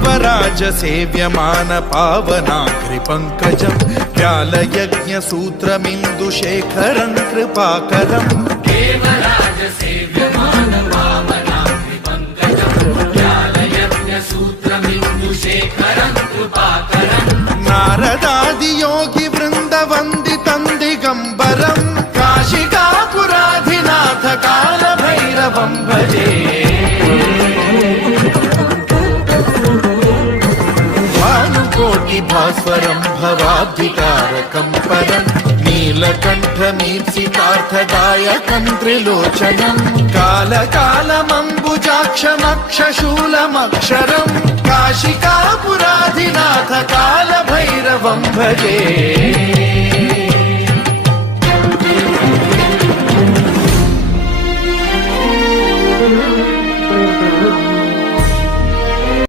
देवराज सेव्यमान पावनाग्रिपङ्कजं व्यालयज्ञसूत्रमिन्दुशेखरं कृपाकरं देवराज सेव्यमान पावनाग्रिपङ्कजं व्यालयज्ञसूत्रमिन्दुशेखरं कृपाकरं नारदादियोगि वृन्दवन्दितं दिगम्बरं काशिकापुराधिनाथ कालभैरवं भजे भास्वरं भवाब्धिकारकं परं नीलकण्ठमीप्सितार्थदायकं त्रिलोचनं कालकालमम्बुजाक्षमक्षशूलमक्षरं काशिकापुराधिनाथ कालभैरवं भजे।